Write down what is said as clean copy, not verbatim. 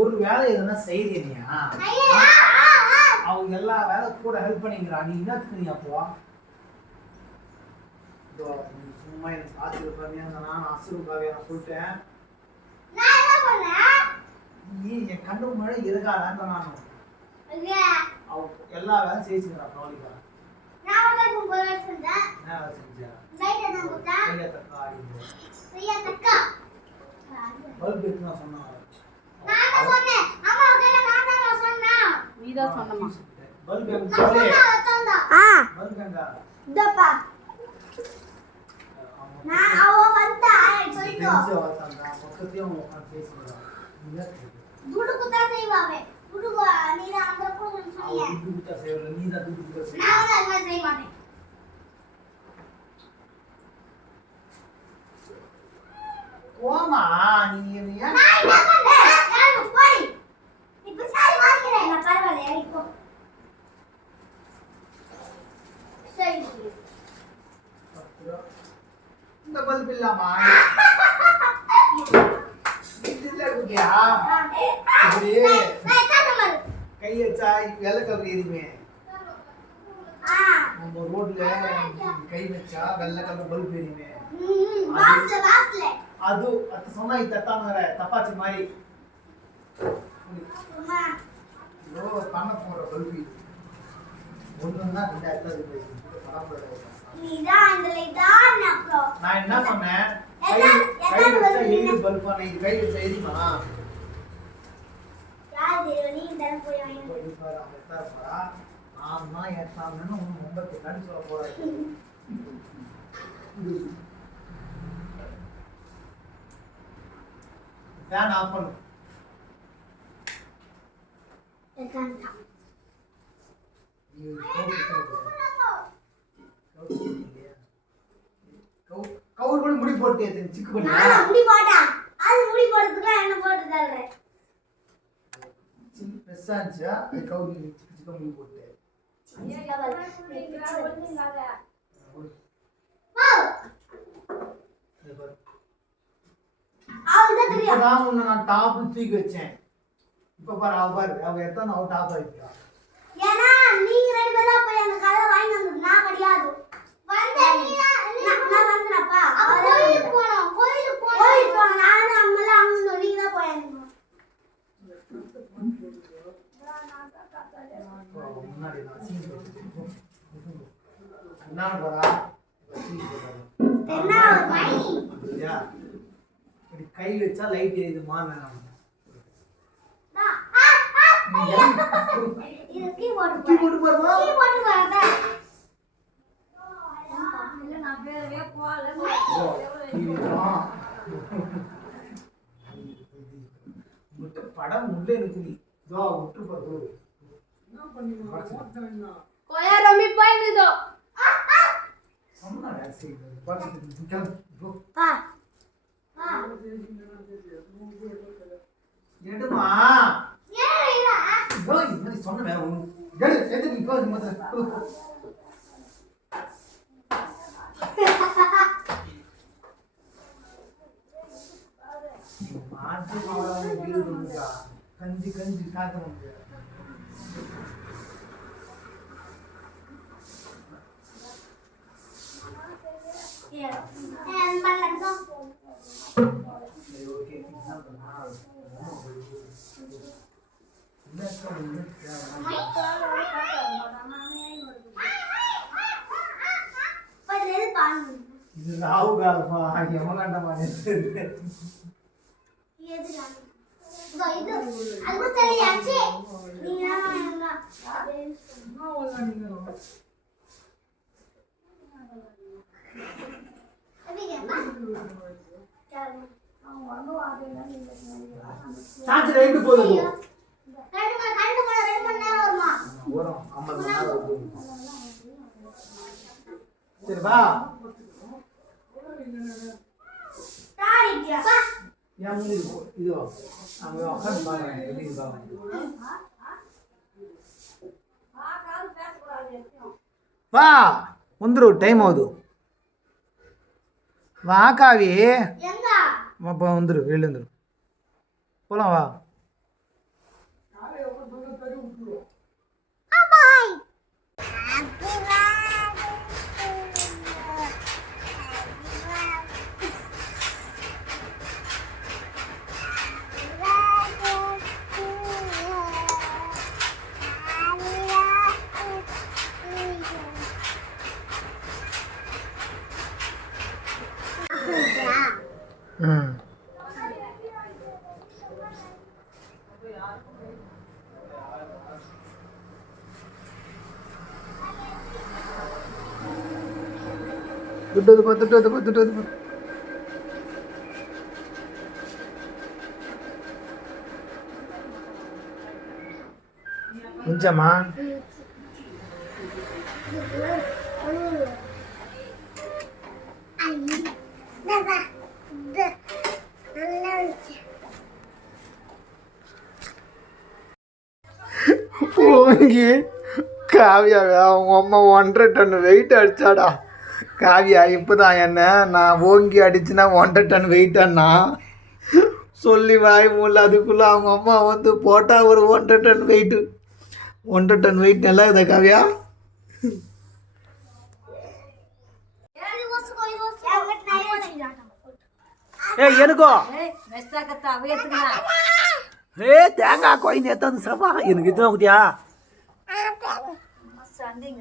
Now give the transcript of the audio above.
ஒரு வேலை எதுனா செய்யறியா அவங்க எல்லா வேலை கூட ஹெல்ப் பண்ணிக்கிறா நீ என்னத்துக்கு நீ அப்போ சும்மா எனக்கு ஆச்சரியப்படுறேன் நான் அசுருக்காக நான் சொல்லிட்டேன் நீ என் கண்ணு முன்னாடி எதுக்காக நான் அவ எல்லா வேலையும் செய்ச்சுக்கிறா கவனிக்கா பல்ப் எடுத்து நான் சொன்னேன் பல்ப் எங்க நான் அவ வந்தா சொல்லிட்டோ பக்கத்துல உட்கார்ந்து பேசுறா துடுக்குதா செய்வாவே துடுக்கு நீ தான் அந்த போன்னு சொல்லியே துடுக்குதா செய்வல நீ தான் துடுக்குதா செய்வ நான் அதெல்லாம் செய்ய மாட்டேன் கோமா நீ ஏன் நான் என்ன பண்ணேன் நான் போய் இப்ப சாரி வாங்குறேன் நான் பரவாயில்லை இப்போ சரி இந்த பல்ப் இல்லாமா இதுல இருக்கியா கை வச்சா வெள்ளை கலர் எரியுமே நம்ம ரோட்ல கை வச்சா வெள்ளை கலர் பல்ப் எரியுமே அது அது சொன்னா இது தட்டாம தப்பாச்சு மாதிரி பண்ண போற பல்பு ஒண்ணுன்னா 2000 ரூபாய் நான் என்ன சொன்னேன் கை வச்சா எரியுது பல்பா நீ கை வச்சா எரியுமா நான் ஏற்றாமன்னு மும்பத்தை கடி சொல்ல போறேன் ஃபேன் ஆஃப் பண்ணு கவுர் பண்ணி முடி போட்டு சிக்கு பண்ணி முடி போட்டா அது முடி போடுறதுக்கு என்ன போட்டு தரேன் சின்ன பெருசாச்சு அது கவுர் சிக்கு முடி போட்டு இப்பதான் உன்னை நான் டாப் தூக்கி வச்சேன் இப்ப பாரு அவ எத்தனை அவ டாப் ஆயிட்டா ஏன்னா நீங்க ரெண்டு பேரும் போய் அந்த கதை வாங்கி வந்து நான் கிடையாது நான் வந்தேன்ப்பா கோயிலுக்கு போனோம் நானும் அம்மாலாம் அங்க நீங்க தான் போயாங்க முன்னாடி என்ன போறா என்ன மை இப்படி கை வச்சா லைட் எரியுதுமா நான் இது கீபோர்டு போடுமா வரதா இல்ல நான் வேறவே போல படம் உள்ள இருக்கு நீ இதோ விட்டு பாரு என்ன பண்ணி கோயா ரமி போயிடுதோ சொன்னா சரி பாத்து கிளம்பு பா எடுமா ஏறா டேய் நீ சொன்ன வேற ஒண்ணு எடு எது நீ போ மொத்தம் மாட்டு மாவள வீடு வந்துடா கஞ்சி காக்கணும் ஓகே இது ராவு காலமா யமகண்டமா அது தெரியாச்சு நீங்க சார்ஜ் ரெண்டு போகுது ரெண்டு மணி நேரம் வருமா வரும் 50 மணி நேரம் வரும் சரி வா தாடியா ஏன் முடி இது அங்க உட்கார்ந்து பாருங்க எப்படி இருக்காங்க வா வந்துரு டைம் ஆகுது வா காவி எங்க அப்போ வந்துரு வெளில வந்துரு போலாம் வா. ம் துட்டு கொஞ்சமா ஓங்கி காவியாவே அவங்க அம்மா 1.5 டன் வெயிட் அடிச்சாடா. காவியா இப்போதான் என்ன நான் ஓங்கி அடிச்சுன்னா 1.5 டன் வெயிட்டானா சொல்லி வாய் மூல அதுக்குள்ளே அவங்க அம்மா வந்து போட்டால் ஒரு 1.5 டன் வெயிட்டு. 1.5 டன் வெயிட் நல்லா இருக்குதா காவியா? எனக்கோ தேங்காய் கோயின் எத்தனை சபா எனக்கு இதுதான் குட்டியா சண்டைங்க